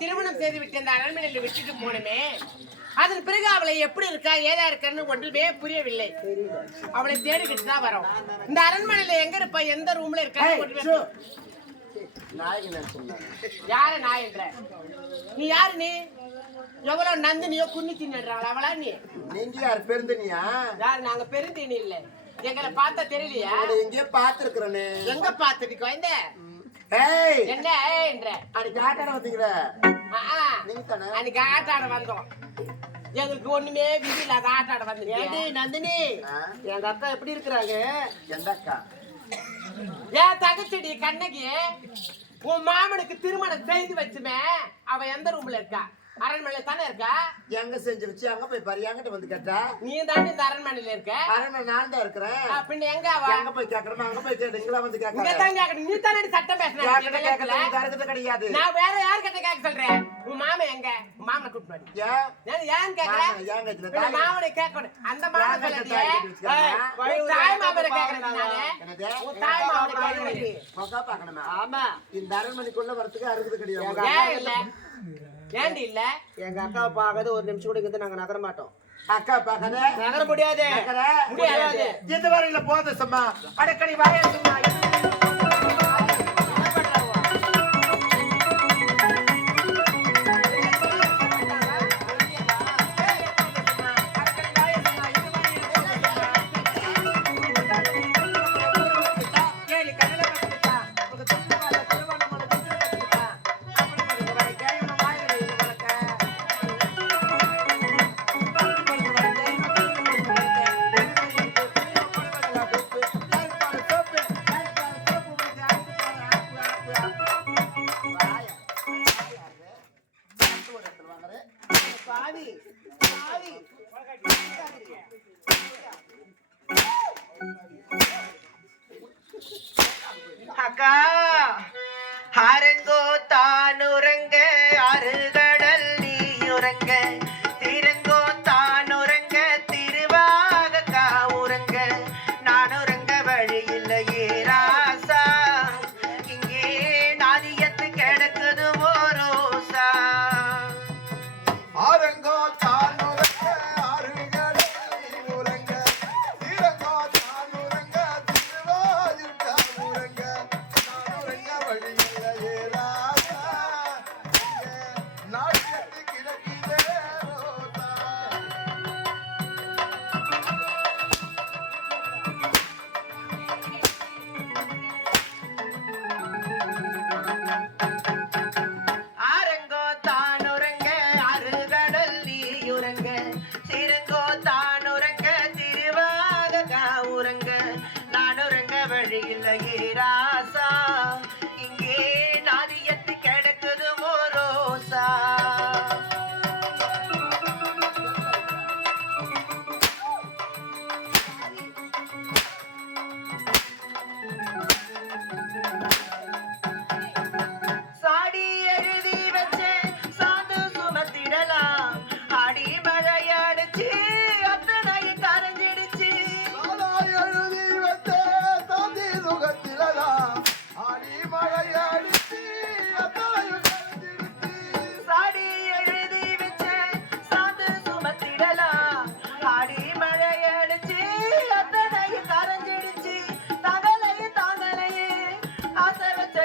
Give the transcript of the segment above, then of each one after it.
திருமணம் செய்து விட்டு இந்த அரண்மனையில் விட்டுட்டு போனமே அதன் பிறகு அவளை எப்படி இருக்கா ஏதா இருக்கான்னு ஒன்றுமே புரியவில்லை. அவளை தேடிக்கிட்டு தான் வரோம். இந்த அரண்மனையில எங்க இருப்பா எந்த ரூம்ல இருக்கா யார நான் என்ற? நீ யாரு நீ? எவ்வளவு நந்தினியோ குன்னி தின்னுடுறாங்களா அவளா நீ? நீங்க யார் பெருந்தனியா? யாரு நாங்க பெருந்தீனி இல்ல. எங்களை பார்த்தா தெரியலையா? எங்கேயோ பார்த்திருக்கிறேனே. எங்க பார்த்துட்டு குழந்தை ஏய் என்ன ஏன்ற அன்னைக்கு ஆட்டாட வந்தீங்களே? நீங்க தானே அன்னைக்கு ஆட்டாட வந்தோம். எங்களுக்கு ஒண்ணுமே விதி இல்லாத ஆட்டாட வந்து ஏண்டி நந்தினி? எங்க அக்கா எப்படி இருக்கிறாங்க? எந்த அக்கா? ஏன் தகச்சடி கண்ணகி? உன் மாமனுக்கு திருமணம் செய்து வச்சுமே அவ எந்த ரூம்ல இருக்கா? அரண்மனையில தானே இருக்கா? எங்க செஞ்சு வச்சு அங்க போய் பாரு என்கிட்ட வந்து கேட்டா. நீ தானே இந்த அரண்மனையில இருக்க? அரண்மனை நான் தான் இருக்கிறேன் பின்ன எங்க அவ? எங்க போய் கேட்கறோம் அங்க போய் கேட்டு இங்களா வந்து இங்க தான் கேக்கணும் நீ தானே சட்டம் பேசுற கேட்கறது? கருத்து கிடையாது. நான் வேற யார் கிட்ட கேட்க சொல்றேன்? உன் மாமன் எங்க? மாமனை கூப்பிட்டு. ஏன்? ஏன் கேக்குற மாமன் ஏன் கேக்குற? மாமனை கேட்கணும். அந்த கேக்குற? சொல்லலையே தாய் மாமனை கேக்குறேன் நானு உன் தாய் மாமனை கேக்குறேன் முகா பார்க்கணுமா? ஆமா. இந்த அரண்மனைக்குள்ள வரதுக்கு அறுக்குது கிடையாது. ஏன் இல்ல? ஏண்டி இல்ல எங்க அக்காவை பார்க்காத ஒரு நிமிஷம் கூட இங்க நாங்க நகர மாட்டோம். அக்கா பார்க்கற நகர முடியாது. நகர? முடியாது. இந்த வரையில போதும் சும்மா. அடக்கடி வாயா சும்மா. பாவி. பாவி. அக்கா ஹாரங்கோ தா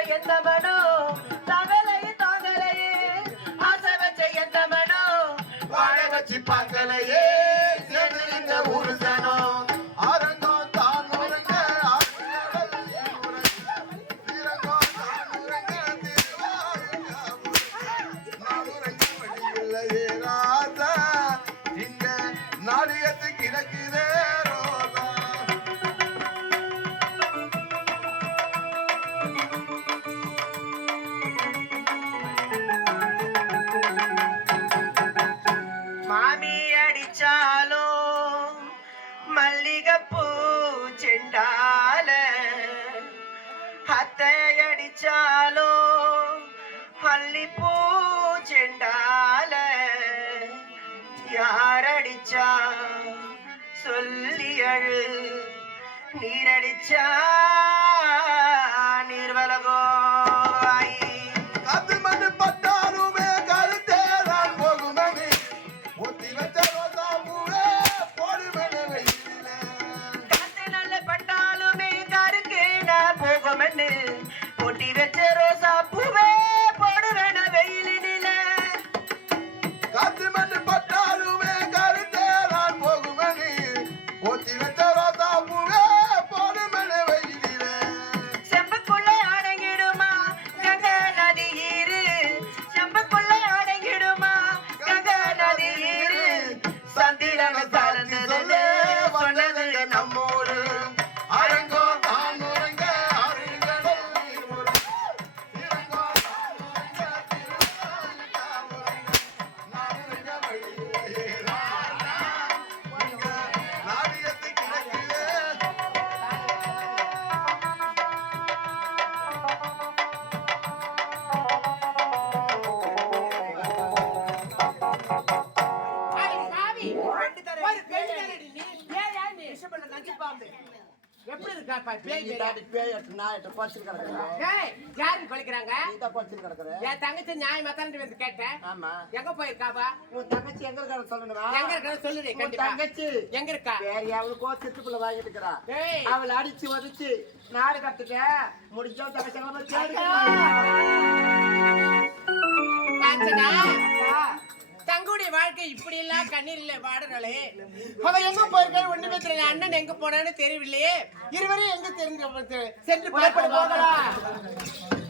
ಎಂದವನು மல்லிகைப்பூ செண்டால அத்தையடிச்சாலோ அடிச்சாலும் மல்லிப்பூ செண்டால யாரடிச்சா சொல்லி அழு. நீரடிச்சா நீர்வலகோ எப்படி இருக்கா பேய் தாடி பேய் நாயிட்ட யாரு கொலைக்கறாங்க நீ தான் பச்சிட்டு என் தங்கச்சி நியாயமா தான் வந்து கேட்டேன் ஆமா. எங்க போயிருக்காபா உன் தங்கச்சி எங்க இருக்கா சொல்லுடா. எங்க இருக்கா சொல்லுடா கண்டிப்பா. தங்கச்சி. எங்க இருக்கா? வேற யாருக்கோ சிட்டுப்புள்ள வாங்கிட்டு இருக்கறா. அவள அடிச்சு வதச்சு நாடு கத்துக்க முடிஞ்சோ தங்கச்சி வாழ்க்கை இப்படி எல்லாம் கண்ணீர் இல்ல வாடுறாளே. அவ எங்க போயிருக்காரு ஒண்ணுமே தெரியல. அண்ணன் எங்க போனான்னு தெரியவில்லையே. இருவரும் எங்க தெரிஞ்சு சென்று பார்ப்போம். போகலாம்.